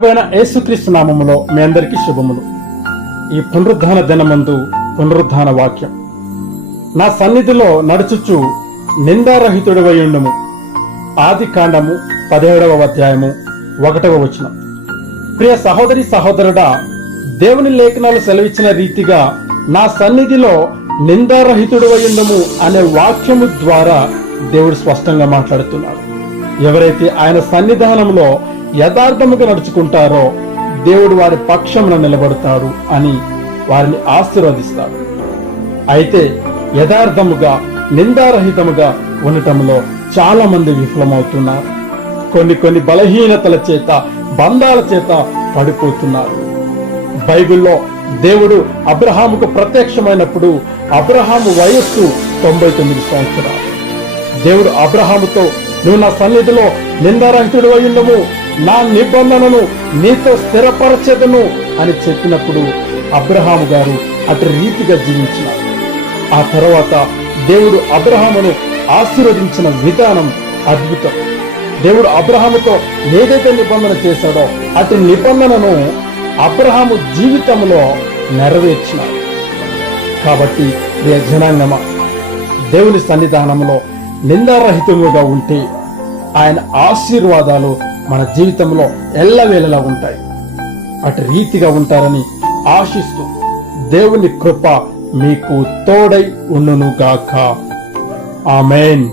యేసుక్రీస్తు నామములో మీ అందరికీ శుభములు. ఈ పునరుద్ధాన దినమందు పునరుద్ధాన వాక్యం, నా సన్నిధిలో నడుచుచు నిందారహితుడివై ఉండుము. ఆది కాండము 17వ అధ్యాయము 1వ వచనం. ప్రియ సహోదరి సహోదరుడా, దేవుని లేఖనాలు సెలవిచ్చిన రీతిగా నా సన్నిధిలో నిందారహితుడివై ఉండుము అనే వాక్యము ద్వారా దేవుడు స్పష్టంగా మాట్లాడుతున్నాడు. ఎవరైతే ఆయన సన్నిధానంలో యథార్థముగా నడుచుకుంటారో దేవుడు వారి పక్షమున నిలబడతాడు అని వారిని ఆశీర్వదిస్తాడు. అయితే యథార్థముగా నిందారహితముగా ఉండటంలో చాలా మంది విఫలమవుతున్నారు. కొన్ని బలహీనతల చేత, బంధాల చేత పడిపోతున్నారు. బైబిల్లో దేవుడు అబ్రహాముకు ప్రత్యక్షమైనప్పుడు అబ్రహాము వయస్సు 99 సంవత్సరాలు. దేవుడు అబ్రహాముతో, నువ్వు నా సన్నిధిలో నిందారహితుడు అయ్యుండము, నా నిబంధనను నీతో స్థిరపరచెదను అని చెప్పినప్పుడు అబ్రహాము గారు అటు రీతిగా జీవించినారు. ఆ తర్వాత దేవుడు అబ్రహామును ఆశీర్వదించిన విధానం అద్భుతం. దేవుడు అబ్రహాముతో ఏదైతే నిబంధన చేశాడో అటు నిబంధనను అబ్రహాము జీవితంలో నెరవేర్చినాడు. కాబట్టి ప్రియ జనాంగమా, దేవుని సన్నిధానంలో నిందారహితముగా ఉంటే ఆయన ఆశీర్వాదాలు మన జీవితంలో ఎల్లవేళలా ఉంటాయి. అటు రీతిగా ఉంటారని ఆశిస్తూ దేవుని కృప మీకు తోడై ఉండును గాక. ఆమేన్.